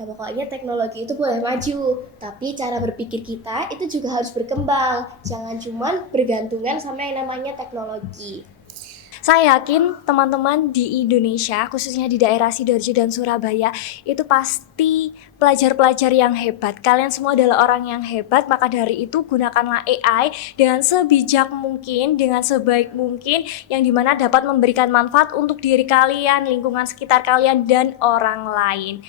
Ya pokoknya teknologi itu boleh maju, tapi cara berpikir kita itu juga harus berkembang. Jangan cuman bergantungan sama yang namanya teknologi. Saya yakin teman-teman di Indonesia, khususnya di daerah Sidoarjo dan Surabaya, itu pasti pelajar-pelajar yang hebat. Kalian semua adalah orang yang hebat, maka dari itu gunakanlah AI dengan sebijak mungkin, dengan sebaik mungkin, yang dimana dapat memberikan manfaat untuk diri kalian, lingkungan sekitar kalian, dan orang lain.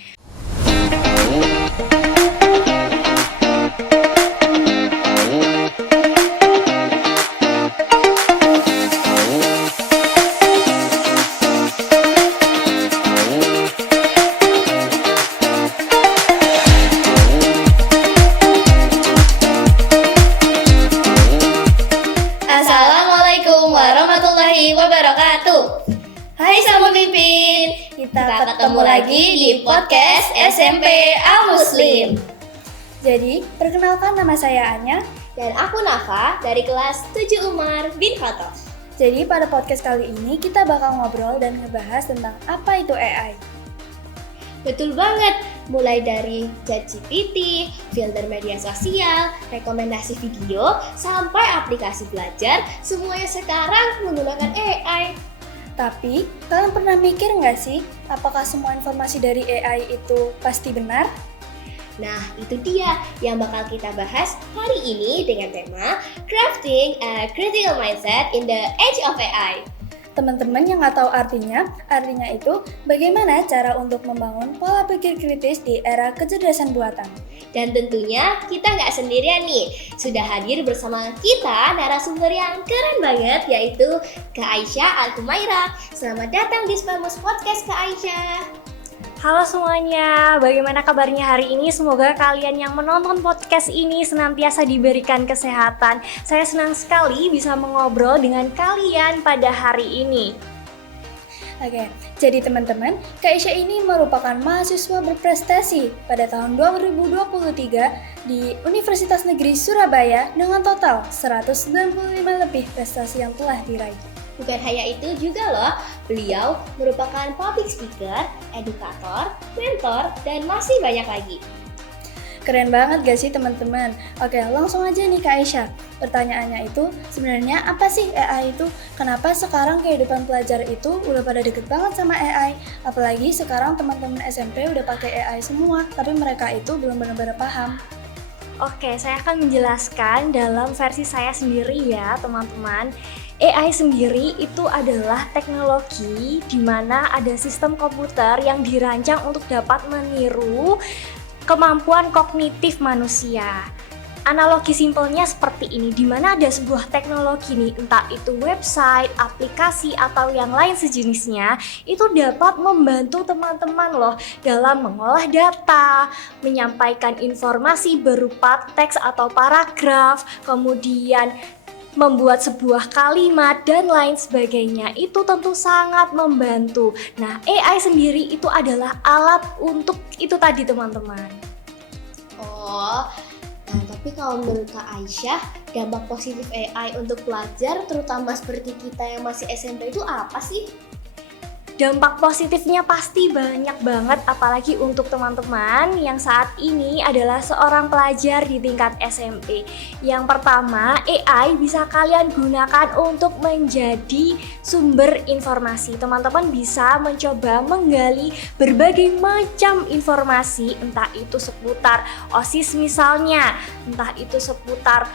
Assalamualaikum warahmatullahi wabarakatuh. Hai sama Pipin, kita ketemu lagi di podcast SMP Al Muslim. Jadi, perkenalkan nama saya Anya. Dan aku Nafa dari kelas 7 Umar bin Khattab. Jadi, pada podcast kali ini kita bakal ngobrol dan ngebahas tentang apa itu AI. Betul banget, mulai dari ChatGPT, filter media sosial, rekomendasi video, sampai aplikasi belajar, semuanya sekarang menggunakan AI. Tapi, kalian pernah mikir nggak sih, apakah semua informasi dari AI itu pasti benar? Nah, itu dia yang bakal kita bahas hari ini dengan tema Crafting a Critical Mindset in the Age of AI. Teman-teman yang nggak tahu artinya itu bagaimana cara untuk membangun pola pikir kritis di era kecerdasan buatan. Dan tentunya kita nggak sendirian nih, sudah hadir bersama kita narasumber yang keren banget yaitu Kak Aisyah Al-Kumaira. Selamat datang di Spamus Podcast Kak Aisyah. Halo semuanya, bagaimana kabarnya hari ini? Semoga kalian yang menonton podcast ini senantiasa diberikan kesehatan. Saya senang sekali bisa mengobrol dengan kalian pada hari ini. Oke, jadi teman-teman, Kak Aisyah ini merupakan mahasiswa berprestasi pada tahun 2023 di Universitas Negeri Surabaya dengan total 195 lebih prestasi yang telah diraih. Bukan hanya itu juga loh, beliau merupakan public speaker, edukator, mentor, dan masih banyak lagi. Keren banget gak sih teman-teman? Oke, langsung aja nih Kak Aisyah. Pertanyaannya itu, sebenarnya apa sih AI itu? Kenapa sekarang kehidupan pelajar itu udah pada deket banget sama AI? Apalagi sekarang teman-teman SMP udah pakai AI semua, tapi mereka itu belum benar-benar paham. Oke, saya akan menjelaskan dalam versi saya sendiri ya teman-teman. AI sendiri itu adalah teknologi di mana ada sistem komputer yang dirancang untuk dapat meniru kemampuan kognitif manusia. Analogi simpelnya seperti ini, di mana ada sebuah teknologi nih, entah itu website, aplikasi, atau yang lain sejenisnya, itu dapat membantu teman-teman loh dalam mengolah data, menyampaikan informasi berupa teks atau paragraf, kemudian membuat sebuah kalimat dan lain sebagainya. Itu tentu sangat membantu. Nah, AI sendiri itu adalah alat untuk itu tadi teman-teman. Oh, nah tapi kalau menurut Kak Aisyah, dampak positif AI untuk pelajar, terutama seperti kita yang masih SMP itu apa sih? Dampak positifnya pasti banyak banget, apalagi untuk teman-teman yang saat ini adalah seorang pelajar di tingkat SMP. Yang pertama, AI bisa kalian gunakan untuk menjadi sumber informasi. Teman-teman bisa mencoba menggali berbagai macam informasi, entah itu seputar OSIS misalnya, entah itu seputar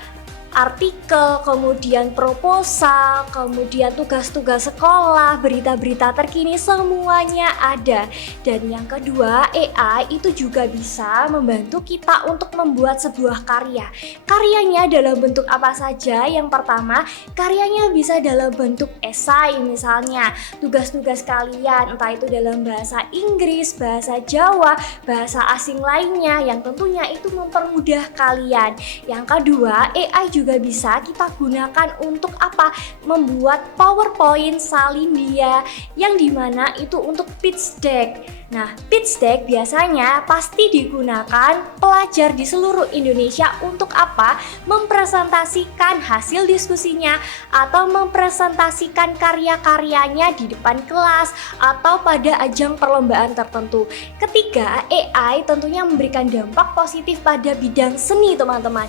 artikel, kemudian proposal, kemudian tugas-tugas sekolah, berita-berita terkini, semuanya ada. Dan yang kedua, AI itu juga bisa membantu kita untuk membuat sebuah karya. Karyanya dalam bentuk apa saja? Yang pertama, karyanya bisa dalam bentuk esai misalnya, tugas-tugas kalian, entah itu dalam bahasa Inggris, bahasa Jawa, bahasa asing lainnya, yang tentunya itu mempermudah kalian. Yang kedua, AI juga bisa kita gunakan untuk apa? Membuat PowerPoint salin dia, yang dimana itu untuk pitch deck. Nah, pitch deck biasanya pasti digunakan pelajar di seluruh Indonesia untuk apa? Mempresentasikan hasil diskusinya atau mempresentasikan karya-karyanya di depan kelas atau pada ajang perlombaan tertentu. Ketiga, AI tentunya memberikan dampak positif pada bidang seni, teman-teman.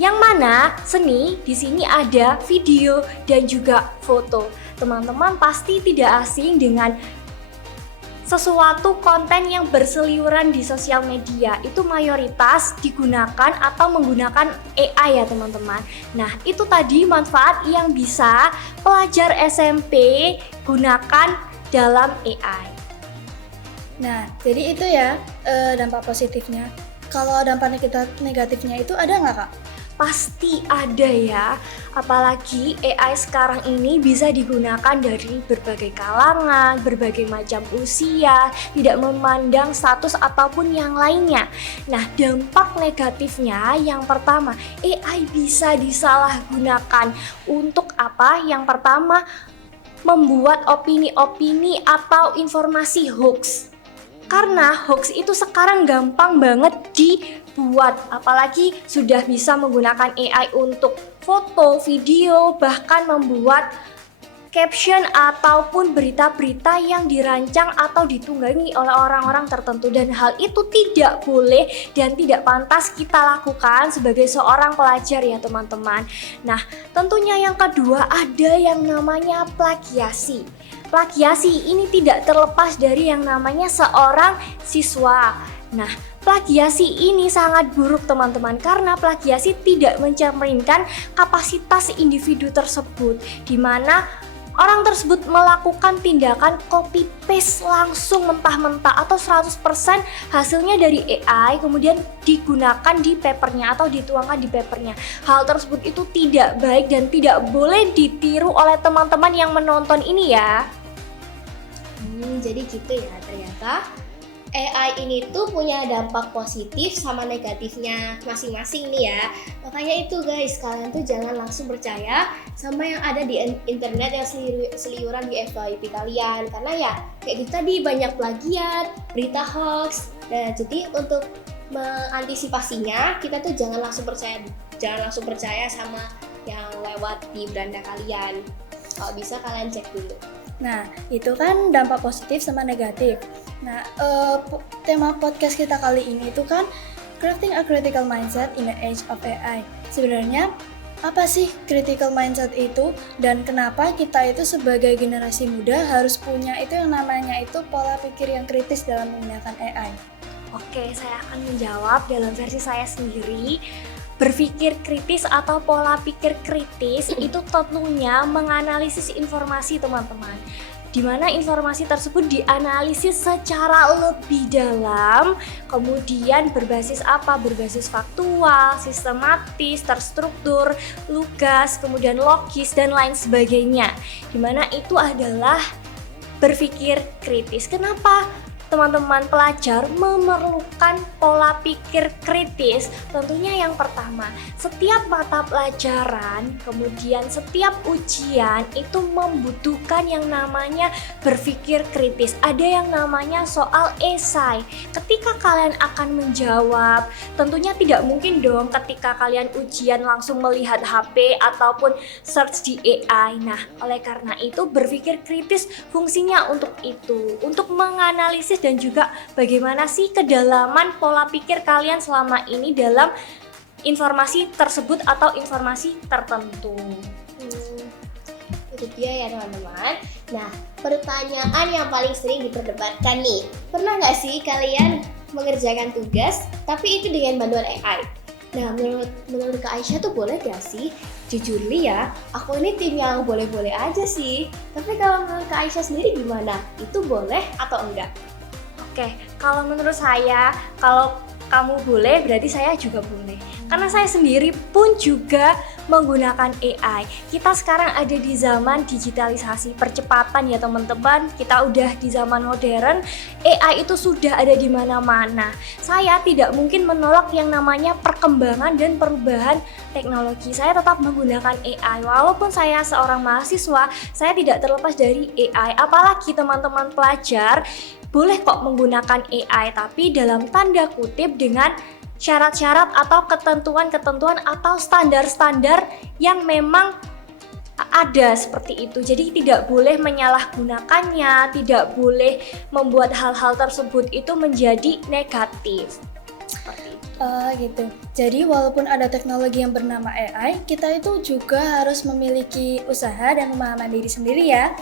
Yang mana seni di sini ada video dan juga foto. Teman-teman pasti tidak asing dengan sesuatu konten yang berseliweran di sosial media itu mayoritas digunakan atau menggunakan AI ya teman-teman. Nah, itu tadi manfaat yang bisa pelajar SMP gunakan dalam AI. Nah, jadi itu ya dampak positifnya. Kalau dampak negatifnya itu ada nggak, Kak? Pasti ada ya, apalagi AI sekarang ini bisa digunakan dari berbagai kalangan, berbagai macam usia, tidak memandang status ataupun yang lainnya. Nah, dampak negatifnya yang pertama, AI bisa disalahgunakan untuk apa? Yang pertama, membuat opini-opini atau informasi hoax. Karena hoax itu sekarang gampang banget dibuat, apalagi sudah bisa menggunakan AI untuk foto, video, bahkan membuat caption ataupun berita-berita yang dirancang atau ditunggangi oleh orang-orang tertentu, dan hal itu tidak boleh dan tidak pantas kita lakukan sebagai seorang pelajar ya teman-teman. Nah, tentunya yang kedua ada yang namanya plagiasi. Plagiasi ini tidak terlepas dari yang namanya seorang siswa. Nah, plagiasi ini sangat buruk teman-teman karena plagiasi tidak mencerminkan kapasitas individu tersebut, di mana orang tersebut melakukan tindakan copy paste langsung mentah-mentah atau 100% hasilnya dari AI kemudian digunakan di papernya atau dituangkan di papernya. Hal tersebut itu tidak baik dan tidak boleh ditiru oleh teman-teman yang menonton ini ya. Jadi gitu ya, ternyata AI ini tuh punya dampak positif sama negatifnya masing-masing nih ya. Makanya itu guys, kalian tuh jangan langsung percaya sama yang ada di internet yang seliuran di FYP kalian. Karena ya kayak gitu tadi, banyak plagiat, berita hoax. Nah, jadi untuk mengantisipasinya kita tuh jangan langsung percaya sama yang lewat di beranda kalian. Kalau bisa kalian cek dulu. Nah, itu kan dampak positif sama negatif. Nah, tema podcast kita kali ini itu kan Crafting a Critical Mindset in the Age of AI. Sebenarnya apa sih critical mindset itu, dan kenapa kita itu sebagai generasi muda harus punya itu yang namanya itu pola pikir yang kritis dalam menggunakan AI? Oke, saya akan menjawab dalam versi saya sendiri. Berpikir kritis atau pola pikir kritis itu tentunya menganalisis informasi teman-teman, di mana informasi tersebut dianalisis secara lebih dalam, kemudian berbasis apa? Berbasis faktual, sistematis, terstruktur, lugas, kemudian logis dan lain sebagainya. Di mana itu adalah berpikir kritis. Kenapa teman-teman pelajar memerlukan pola pikir kritis? Tentunya yang pertama, setiap mata pelajaran, kemudian setiap ujian itu membutuhkan yang namanya berpikir kritis. Ada yang namanya soal esai. Ketika kalian akan menjawab, tentunya tidak mungkin dong ketika kalian ujian langsung melihat HP ataupun search di AI. Nah, oleh karena itu berpikir kritis fungsinya untuk itu, untuk menganalisis dan juga bagaimana sih kedalaman pola pikir kalian selama ini dalam informasi tersebut atau informasi tertentu. Itu dia ya teman-teman. Nah, pertanyaan yang paling sering diperdebatkan nih, pernah nggak sih kalian mengerjakan tugas tapi itu dengan bantuan AI? Nah, menurut Kak Aisyah tuh boleh gak sih? Jujur nih ya, aku ini tim yang boleh-boleh aja sih. Tapi kalau menurut Kak Aisyah sendiri gimana? Itu boleh atau enggak? Oke, kalau menurut saya, kalau kamu boleh berarti saya juga boleh. Karena saya sendiri pun juga menggunakan AI. Kita sekarang ada di zaman digitalisasi, percepatan ya teman-teman. Kita udah di zaman modern, AI itu sudah ada di mana-mana. Saya tidak mungkin menolak yang namanya perkembangan dan perubahan teknologi. Saya tetap menggunakan AI. Walaupun saya seorang mahasiswa, saya tidak terlepas dari AI. Apalagi teman-teman pelajar boleh kok menggunakan AI, tapi dalam tanda kutip dengan syarat-syarat atau ketentuan-ketentuan atau standar-standar yang memang ada seperti itu. Jadi tidak boleh menyalahgunakannya, tidak boleh membuat hal-hal tersebut itu menjadi negatif. Seperti itu. Gitu. Jadi walaupun ada teknologi yang bernama AI, kita itu juga harus memiliki usaha dan pemahaman diri sendiri ya.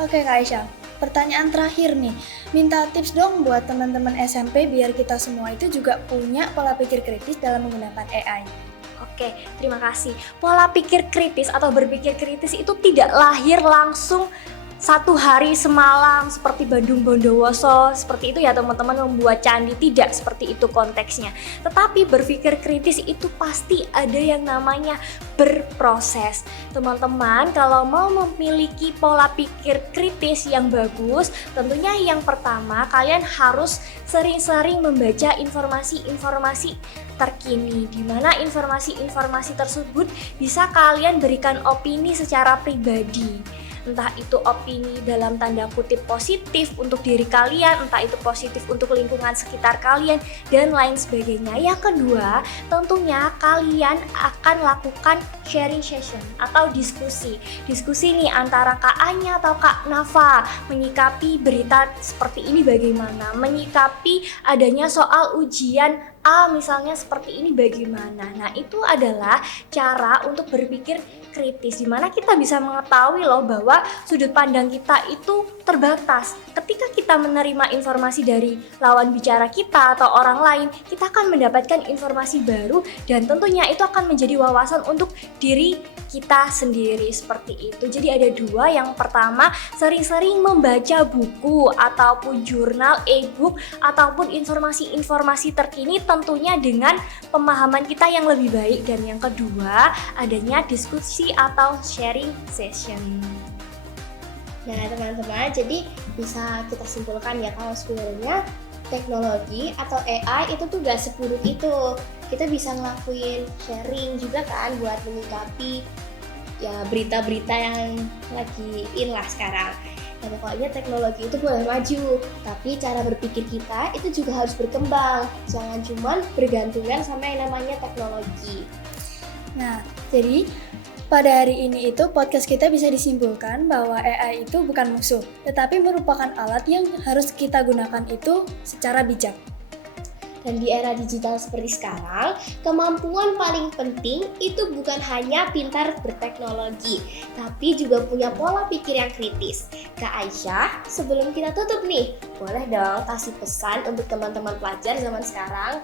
Oke Kak Aisyah, pertanyaan terakhir nih. Minta tips dong buat teman-teman SMP biar kita semua itu juga punya pola pikir kritis dalam menggunakan AI. Oke, terima kasih. Pola pikir kritis atau berpikir kritis itu tidak lahir langsung satu hari semalam seperti Bandung Bondowoso, seperti itu ya teman-teman, membuat candi, tidak seperti itu konteksnya. Tetapi berpikir kritis itu pasti ada yang namanya berproses. Teman-teman kalau mau memiliki pola pikir kritis yang bagus, tentunya yang pertama kalian harus sering-sering membaca informasi-informasi terkini, di mana informasi-informasi tersebut bisa kalian berikan opini secara pribadi. Entah itu opini dalam tanda kutip positif untuk diri kalian, entah itu positif untuk lingkungan sekitar kalian, dan lain sebagainya. Yang kedua, tentunya kalian akan lakukan sharing session atau diskusi. Diskusi nih antara Kak Anya atau Kak Nafa menyikapi berita seperti ini bagaimana, menyikapi adanya soal ujian A misalnya seperti ini bagaimana. Nah, itu adalah cara untuk berpikir kritis, dimana kita bisa mengetahui loh bahwa sudut pandang kita itu terbatas. Ketika kita menerima informasi dari lawan bicara kita atau orang lain, kita akan mendapatkan informasi baru dan tentunya itu akan menjadi wawasan untuk diri kita sendiri seperti itu. Jadi ada dua, yang pertama sering-sering membaca buku ataupun jurnal, e-book ataupun informasi-informasi terkini tentunya dengan pemahaman kita yang lebih baik, dan yang kedua adanya diskusi atau sharing session. Nah teman-teman, jadi bisa kita simpulkan ya kalau sebenarnya teknologi atau AI itu tuh gak seburuk itu. Kita bisa ngelakuin sharing juga kan buat menyikapi ya berita-berita yang lagi in lah sekarang. Nah, pokoknya teknologi itu boleh maju, tapi cara berpikir kita itu juga harus berkembang. Jangan cuma bergantungan sama yang namanya teknologi. Nah, jadi pada hari ini itu podcast kita bisa disimpulkan bahwa AI itu bukan musuh, tetapi merupakan alat yang harus kita gunakan itu secara bijak. Dan di era digital seperti sekarang, kemampuan paling penting itu bukan hanya pintar berteknologi, tapi juga punya pola pikir yang kritis. Kak Aisyah, sebelum kita tutup nih, boleh dong kasih pesan untuk teman-teman pelajar zaman sekarang?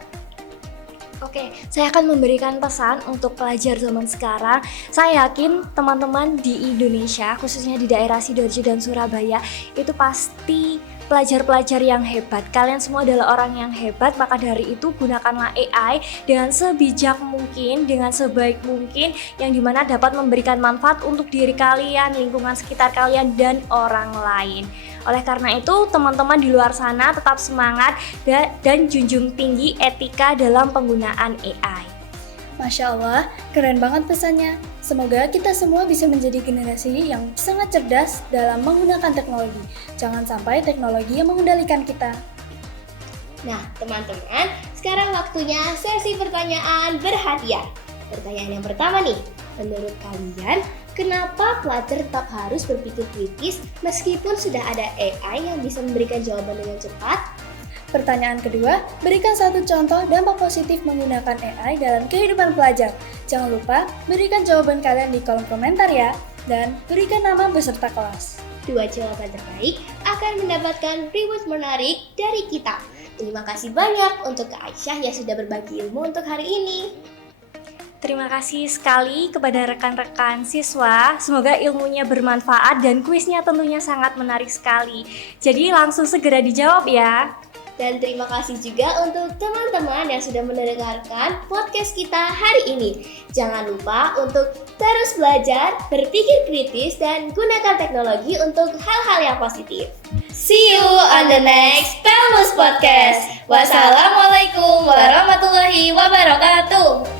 Oke, saya akan memberikan pesan untuk pelajar zaman sekarang. Saya yakin teman-teman di Indonesia, khususnya di daerah Sidoarjo dan Surabaya, itu pasti pelajar-pelajar yang hebat. Kalian semua adalah orang yang hebat, maka dari itu gunakanlah AI dengan sebijak mungkin, dengan sebaik mungkin, yang dimana dapat memberikan manfaat untuk diri kalian, lingkungan sekitar kalian, dan orang lain. Oleh karena itu, teman-teman di luar sana tetap semangat dan junjung tinggi etika dalam penggunaan AI. Masya Allah, keren banget pesannya. Semoga kita semua bisa menjadi generasi yang sangat cerdas dalam menggunakan teknologi. Jangan sampai teknologi yang mengendalikan kita. Nah, teman-teman, sekarang waktunya sesi pertanyaan berhadiah. Pertanyaan yang pertama nih, menurut kalian, kenapa pelajar tetap harus berpikir kritis meskipun sudah ada AI yang bisa memberikan jawaban dengan cepat? Pertanyaan kedua, berikan satu contoh dampak positif menggunakan AI dalam kehidupan pelajar. Jangan lupa berikan jawaban kalian di kolom komentar ya, dan berikan nama beserta kelas. Dua jawaban terbaik akan mendapatkan reward menarik dari kita. Terima kasih banyak untuk Kak Aisyah yang sudah berbagi ilmu untuk hari ini. Terima kasih sekali kepada rekan-rekan siswa. Semoga ilmunya bermanfaat dan kuisnya tentunya sangat menarik sekali. Jadi langsung segera dijawab ya. Dan terima kasih juga untuk teman-teman yang sudah mendengarkan podcast kita hari ini. Jangan lupa untuk terus belajar, berpikir kritis, dan gunakan teknologi untuk hal-hal yang positif. See you on the next Pelmus Podcast. Wassalamualaikum warahmatullahi wabarakatuh.